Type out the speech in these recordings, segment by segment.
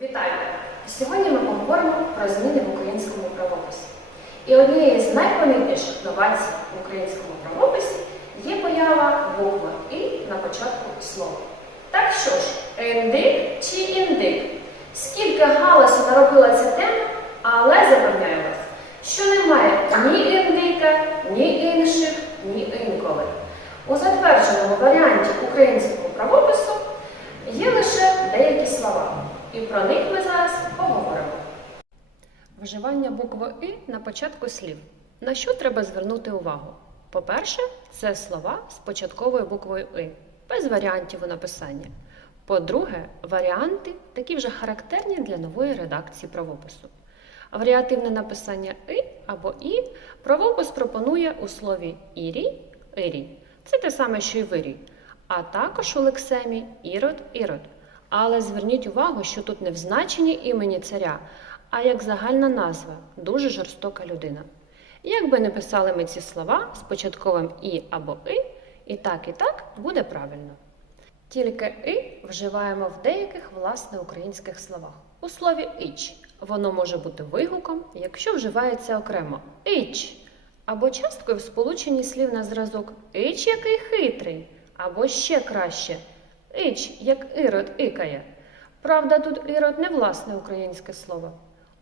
Вітаю! Сьогодні ми поговоримо про зміни в українському правописі. І однією з найпомітніших новацій в українському правописі є поява букви І на початку слова. Так що ж, індик чи індик? Скільки галасу наробила ця тема, але запевняю вас, що немає ні індика, ні інших, ні інколи. У затвердженому варіанті українського правопису є лише деякі слова, і про них ми зараз поговоримо. Вживання букви І на початку слів. На що треба звернути увагу? По-перше, це слова з початковою буквою І, без варіантів у написанні. По-друге, варіанти такі вже характерні для нової редакції правопису. Варіативне написання «и» або «і» правопис пропонує у слові «ірі» «ірі». Це те саме, що й «вирій», а також у лексемі «ірод» «ірод». Але зверніть увагу, що тут не в значенні імені царя, а як загальна назва дуже жорстока людина. Як би не писали ми ці слова з початковим і або и, і так, і так буде правильно. Тільки и вживаємо в деяких власне українських словах. У слові іч воно може бути вигуком, якщо вживається окремо іч, або часткою в сполученні слів на зразок іч який хитрий, або ще краще іч, як ірод ікає. Правда, тут ірод не власне українське слово.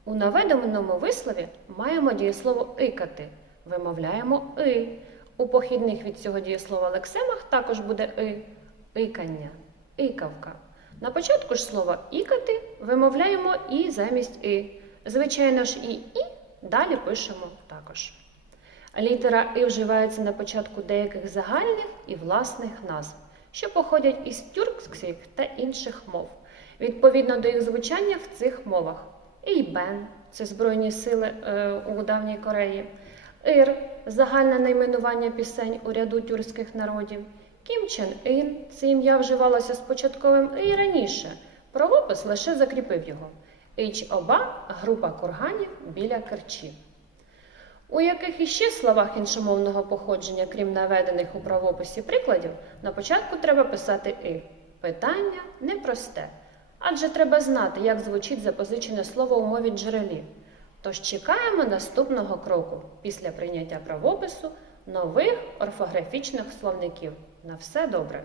У наведеному вислові маємо дієслово икати, вимовляємо и. У похідних від цього дієслова лексемах також буде и, икання, икавка. На початку ж слова ікати вимовляємо і замість и. Звичайно ж, і і далі пишемо також. Літера І вживається на початку деяких загальних і власних назв, що походять із тюркських та інших мов, відповідно до їх звучання в цих мовах. Ійбен це Збройні сили е, у давній Кореї, Ір загальне найменування пісень у ряду тюркських народів. Кім Чен Ін це ім'я вживалося з початковим і раніше. Правопис лише закріпив його. Іч Оба група курганів біля Керчі. У яких іще словах іншомовного походження, крім наведених у правописі прикладів, на початку треба писати и. Питання непросте, адже треба знати, як звучить запозичене слово у мові джерелі. Тож чекаємо наступного кроку після прийняття правопису нових орфографічних словників. На все добре!